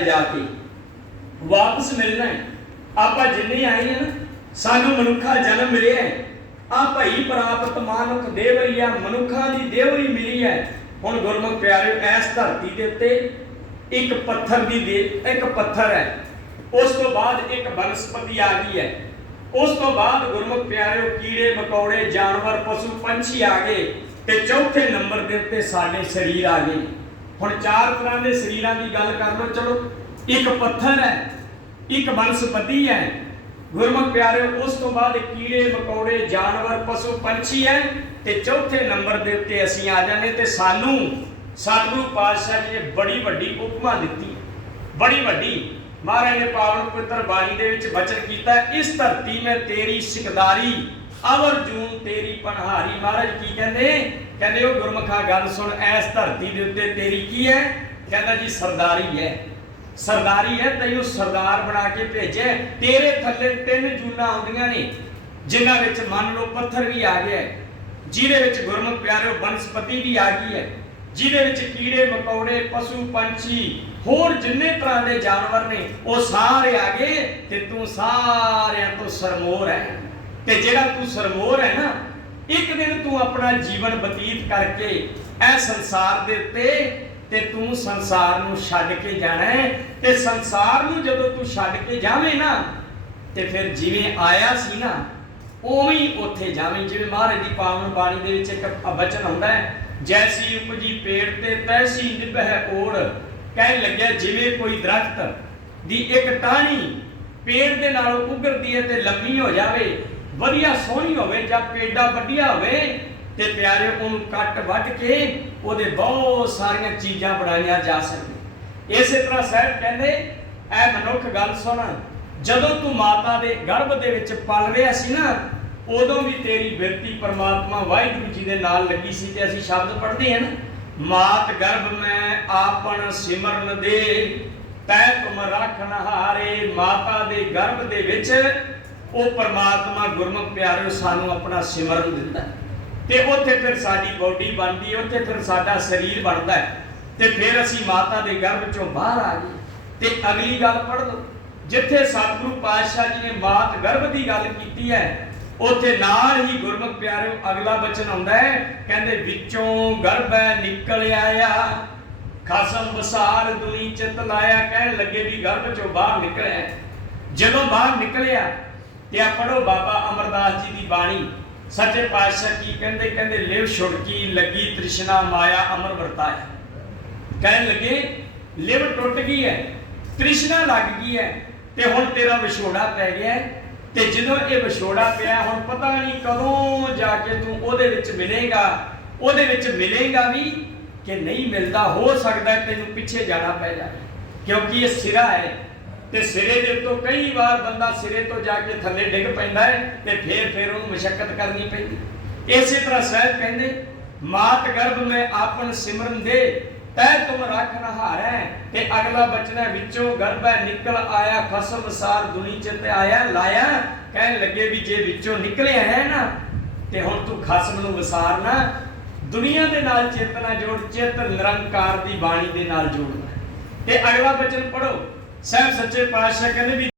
ਜਾ ਕੇ ਵਾਪਸ ਮਿਲਣਾ ਹੈ। ਆਪਾਂ ਜਿੰਨੇ ਆਏ ਹਾਂ ਸਾਨੂੰ ਮਨੁੱਖਾ ਜਨਮ ਮਿਲਿਆ ਹੈ। ਆ ਭਈ ਪ੍ਰਾਪਤ ਮਾਨੁਖ ਦੇਵਰੀਆ ਮਨੁੱਖਾਂ ਦੀ ਦੇਵਰੀ ਮਿਲੀ ਹੈ। ਹੁਣ ਗੁਰਮੁਖ ਪਿਆਰਿਓ ਐਸ ਧਰਤੀ ਦੇ ਉੱਤੇ ਇੱਕ ਪੱਥਰ ਦੀ ਇੱਕ ਪੱਥਰ ਹੈ। ਉਸ ਤੋਂ ਬਾਅਦ ਇੱਕ ਬਨਸਪਤੀ ਆ ਗਈ ਹੈ। ਉਸ ਤੋਂ ਬਾਅਦ ਗੁਰਮੁਖ ਪਿਆਰੇ ਕੀੜੇ, ਮਕੌੜੇ, ਜਾਨਵਰ, ਪਸ਼ੂ, ਪੰਛੀ ਆ ਗਏ ਤੇ ਚੌਥੇ ਨੰਬਰ ਦੇ ਉੱਤੇ ਸਾਡੇ ਸਰੀਰ ਆ ਗਏ। ਹੁਣ ਚਾਰ ਤਰ੍ਹਾਂ ਦੇ ਸਰੀਰਾਂ ਦੀ ਗੱਲ ਕਰ ਲਓ, ਚਲੋ, ਇੱਕ ਪੱਥਰ ਹੈ, ਇੱਕ ਬਨਸਪਤੀ ਹੈ। ਗੁਰਮੁਖ ਪਿਆਰਿਓ, ਉਸ ਤੋਂ ਬਾਅਦ ਕੀੜੇ, ਮਕੌੜੇ, ਜਾਨਵਰ, ਪਸ਼ੂ, ਪੰਛੀ ਹੈ ਤੇ ਚੌਥੇ ਨੰਬਰ ਦੇ ਉੱਤੇ ਅਸੀਂ ਆ ਜਾਂਦੇ ਤੇ ਸਾਨੂੰ ਸਤਿਗੁਰੂ ਪਾਤਸ਼ਾਹ ਜੀ ਨੇ ਬੜੀ ਵੱਡੀ ਉਪਮਾ ਦਿੱਤੀ ਬੜੀ ਵੱਡੀ। ਮਹਾਰਾਜ ਨੇ ਪਾਵਨ ਪਵਿੱਤਰ ਬਾਣੀ ਦੇ ਵਿੱਚ ਬਚਨ ਕੀਤਾ, ਇਸ ਧਰਤੀ ਮੈਂ ਤੇਰੀ ਸਿਕਦਾਰੀ, ਅਵਰ ਜੂਨ ਤੇਰੀ ਪਨਹਾਰੀ। ਮਹਾਰਾਜ ਕੀ ਕਹਿੰਦੇ? ਕਹਿੰਦੇ ਉਹ ਗੁਰਮਖਾ ਗੱਲ ਸੁਣ, ਐਸ ਧਰਤੀ ਦੇ ਉੱਤੇ ਤੇਰੀ ਕੀ ਹੈ? ਕਹਿੰਦਾ ਜੀ, ਸਰਦਾਰੀ ਹੈ। ਸਰਦਾਰੀ ਹੈ ਤੈਨੂੰ ਸਰਦਾਰ ਬਣਾ ਕੇ ਭੇਜਿਆ ਤੇਰੇ ਥੱਲੇ ਤਿੰਨ ਜੂਨਾਂ ਆਉਂਦੀਆਂ ਨੇ, ਜਿਨ੍ਹਾਂ ਵਿੱਚ ਮੰਨ ਲਓ ਪੱਥਰ ਵੀ ਆ ਗਿਆ ਜਿਹਦੇ ਵਿੱਚ ਗੁਰਮੁਖ ਪਿਆਰਿਓ ਬਨਸਪਤੀ ਵੀ ਆ ਗਈ ਹੈ, ਜਿਹਦੇ ਵਿੱਚ ਕੀੜੇ, ਮਕੌੜੇ, ਪਸ਼ੂ, ਪੰਛੀ, ਹੋਰ ਜਿੰਨੇ ਤਰ੍ਹਾਂ ਦੇ ਜਾਨਵਰ ਨੇ, ਉਹ ਸਾਰੇ ਆ ਗਏ ਤੇ ਤੂੰ ਸਾਰਿਆਂ ਤੋਂ ਸਰਮੋਰ ਹੈ। ਤੇ ਜਿਹੜਾ ਤੂੰ ਸਰਮੋਰ ਹੈ ਨਾ ਇੱਕ ਦਿਨ ਤੂੰ ਆਪਣਾ ਜੀਵਨ ਬਤੀਤ ਕਰਕੇ ਇਹ ਸੰਸਾਰ ਦੇ ਉੱਤੇ ਤੇ ਤੂੰ ਸੰਸਾਰ ਨੂੰ ਛੱਡ ਕੇ ਜਾਣਾ ਹੈ। ਤੇ ਸੰਸਾਰ ਨੂੰ ਜਦੋਂ ਤੂੰ ਛੱਡ ਕੇ ਜਾਵੇਂ ਨਾ, ਤੇ ਫਿਰ ਜਿਵੇਂ ਆਇਆ ਸੀ ਨਾ, ਉਵੇਂ ਹੀ ਉੱਥੇ ਜਾਵੇਂ। ਜਿਵੇਂ ਮਹਾਰਾਜ ਦੀ ਪਾਵਨ ਬਾਣੀ ਦੇ ਵਿੱਚ ਇੱਕ ਬਚਨ ਹੁੰਦਾ ਹੈ, ਜੈਸੀ ਉਪਜੀ ਪੇੜ ਤੇ ਤੈਸੀ ਨਿਭਹਿ ਓੜ। ਕਹਿਣ ਲੱਗਿਆ, ਜਿਵੇਂ ਕੋਈ ਦਰਖਤ ਦੀ ਇੱਕ ਟਾਹਣੀ ਪੇੜ ਦੇ ਨਾਲੋਂ ਉਗਰਦੀ ਹੈ ਤੇ ਲੰਮੀ ਹੋ ਜਾਵੇ ਵਧੀਆ ਸੋਹਣੀ ਹੋਵੇ ਜਾਂ ਪੇਡਾ ਵੱਡਿਆ ਹੋਵੇ ਤੇ ਪਿਆਰੇ ਉਹਨੂੰ ਕੱਟ ਵੱਢ ਕੇ ਉਹਦੇ ਬਹੁਤ ਸਾਰੀਆਂ ਚੀਜ਼ਾਂ ਬਣਾਈਆਂ ਜਾ ਸਕਦੀਆਂ। ਇਸੇ ਤਰ੍ਹਾਂ ਸਾਹਿਬ ਕਹਿੰਦੇ ਐ ਮਨੁੱਖ ਗੱਲ ਸੁਣ, ਜਦੋਂ ਤੂੰ ਮਾਤਾ ਦੇ ਗਰਭ ਦੇ ਵਿੱਚ ਪਲ ਰਿਹਾ ਸੀ ਨਾ, ਉਦੋਂ ਵੀ ਤੇਰੀ ਬਿਰਤੀ ਪਰਮਾਤਮਾ ਵਾਹਿਗੁਰੂ ਜੀ ਦੇ ਨਾਲ ਲੱਗੀ ਸੀ ਤੇ ਅਸੀਂ ਸ਼ਬਦ ਪੜ੍ਹਦੇ ਹਾਂ ਨਾ, ਮਾਤ ਗਰਭ ਮੈਂ ਆਪਨ ਸਿਮਰਨ ਦੇ, ਤੈ ਤੁਮ ਰੱਖਣ ਹਾਰੇ ਮਾਤਾ ਦੇ ਗਰਭ ਦੇ ਵਿੱਚ ਉਹ ਪਰਮਾਤਮਾ ਗੁਰਮੁਖ ਪਿਆਰਿਓ ਸਾਨੂੰ ਆਪਣਾ ਸਿਮਰਨ ਦਿੰਦਾ ਤੇ ਉੱਥੇ ਫਿਰ ਸਾਡੀ ਬੋਡੀ ਬਣਦੀ ਉੱਥੇ ਫਿਰ ਸਾਡਾ ਸਰੀਰ ਬਣਦਾ ਹੈ। ਤੇ ਫਿਰ ਅਸੀਂ ਮਾਤਾ ਦੇ ਗਰਭ ਚੋਂ ਬਾਹਰ ਆ ਗਏ। ਤੇ ਅਗਲੀ ਗੱਲ ਪੜ੍ਹ ਲਓ, ਜਿੱਥੇ ਸਤਿਗੁਰੂ ਪਾਤਸ਼ਾਹ ਜੀ ਨੇ ਮਾਤ ਗਰਭ ਦੀ ਗੱਲ ਕੀਤੀ ਹੈ, ਉੱਥੇ ਨਾਲ ਹੀ ਗੁਰਮੁਖ ਪਿਆਰਿਓ ਅਗਲਾ ਬਚਨ ਆਉਂਦਾ ਹੈ, ਕਹਿੰਦੇ ਵਿੱਚੋਂ ਗਰਭ ਹੈ ਨਿਕਲ ਆਇਆ ਖਸਮ ਬਸਾਰ ਦੁਨੀ ਚਿਤ ਲਾਇਆ, ਕਹਿਣ ਲੱਗੇ ਵੀ ਗਰਭ ਚੋਂ ਬਾਹਰ ਨਿਕਲਿਆ ਜਦੋਂ ਬਾਹਰ ਨਿਕਲਿਆ ਤੇ ਆ ਪੜੋ ਬਾਬਾ ਅਮਰਦਾਸ ਜੀ ਦੀ ਬਾਣੀ ਸੱਚੇ ਪਾਤਸ਼ਾਹ ਕੀ ਕਹਿੰਦੇ ਕਹਿੰਦੇ ਲਿਵ ਛੁੜਕੀ ਲੱਗੀ ਤ੍ਰਿਸ਼ਨਾ ਮਾਇਆ ਅਮਰ ਵਰਤਾਇਆ ਕਹਿਣ ਲੱਗੇ ਲਿਵ ਟੁੱਟ ਗਈ ਹੈ ਤ੍ਰਿਸ਼ਨਾ ਲੱਗ ਗਈ ਹੈ ਤੇ ਹੁਣ ਤੇਰਾ ਵਿਛੋੜਾ ਪੈ ਗਿਆ ਤੇ ਜਦੋਂ ਇਹ ਵਿਛੋੜਾ ਪਿਆ ਹੁਣ ਪਤਾ ਨਹੀਂ ਕਦੋਂ ਜਾ ਕੇ ਤੂੰ ਉਹਦੇ ਵਿੱਚ ਮਿਲੇਗਾ ਉਹਦੇ ਵਿੱਚ ਮਿਲੇਗਾ ਵੀ ਕਿ ਨਹੀਂ ਮਿਲਦਾ ਹੋ ਸਕਦਾ ਤੈਨੂੰ ਪਿੱਛੇ ਜਾਣਾ ਪੈ ਜਾਵੇ ਕਿਉਂਕਿ ਇਹ ਸਿਰਾ ਹੈ ਤੇ ਸਿਰੇ ਦੇ ਉੱਤੋਂ ਕਈ ਵਾਰ ਬੰਦਾ ਸਿਰੇ ਤੋਂ ਜਾ ਕੇ ਥੱਲੇ ਡਿੱਗ ਪੈਂਦਾ ਹੈ ਤੇ ਫੇਰ ਫੇਰ ਉਹਨੂੰ ਮਸ਼ੱਕਤ ਕਰਨੀ ਪੈਂਦੀ। ਇਸੇ ਤਰ੍ਹਾਂ ਸਾਹਿਬ ਕਹਿੰਦੇ, ਮਾਤ ਗਰਭ ਮੈਂ ਆਪਨ ਸਿਮਰਨ ਦੇ, ਤੈ ਤੁਮ ਰੱਖ ਨਹਾਰੈ, ਤੇ ਅਗਲਾ ਬਚਨਾ ਵਿੱਚੋਂ ਗਰਭੈ ਨਿਕਲ ਆਇਆ, ਖਸਮ ਸਾਰ ਦੁਨੀ ਚਿਤ ਆਇਆ, ਲਾਇਆ, ਕਹਿਣ ਲੱਗੇ ਵੀ ਜੇ ਵਿੱਚੋਂ ਨਿਕਲਿਆ ਹੈ ਨਾ, ਤੇ ਹੁਣ ਤੂੰ ਖਸਮ ਨੂੰ ਵਿਸਾਰਨਾ ਦੁਨੀਆ ਦੇ ਨਾਲ ਚੇਤਨਾ ਜੋੜ, ਚਿਤ ਨਿਰੰਕਾਰ ਦੀ ਬਾਣੀ ਦੇ ਨਾਲ ਜੋੜਨਾ ਤੇ ਅਗਲਾ ਬਚਨ ਪੜੋ ਸਹਿਬ ਸੱਚੇ ਪਾਤਸ਼ਾਹ ਕਹਿੰਦੇ ਵੀ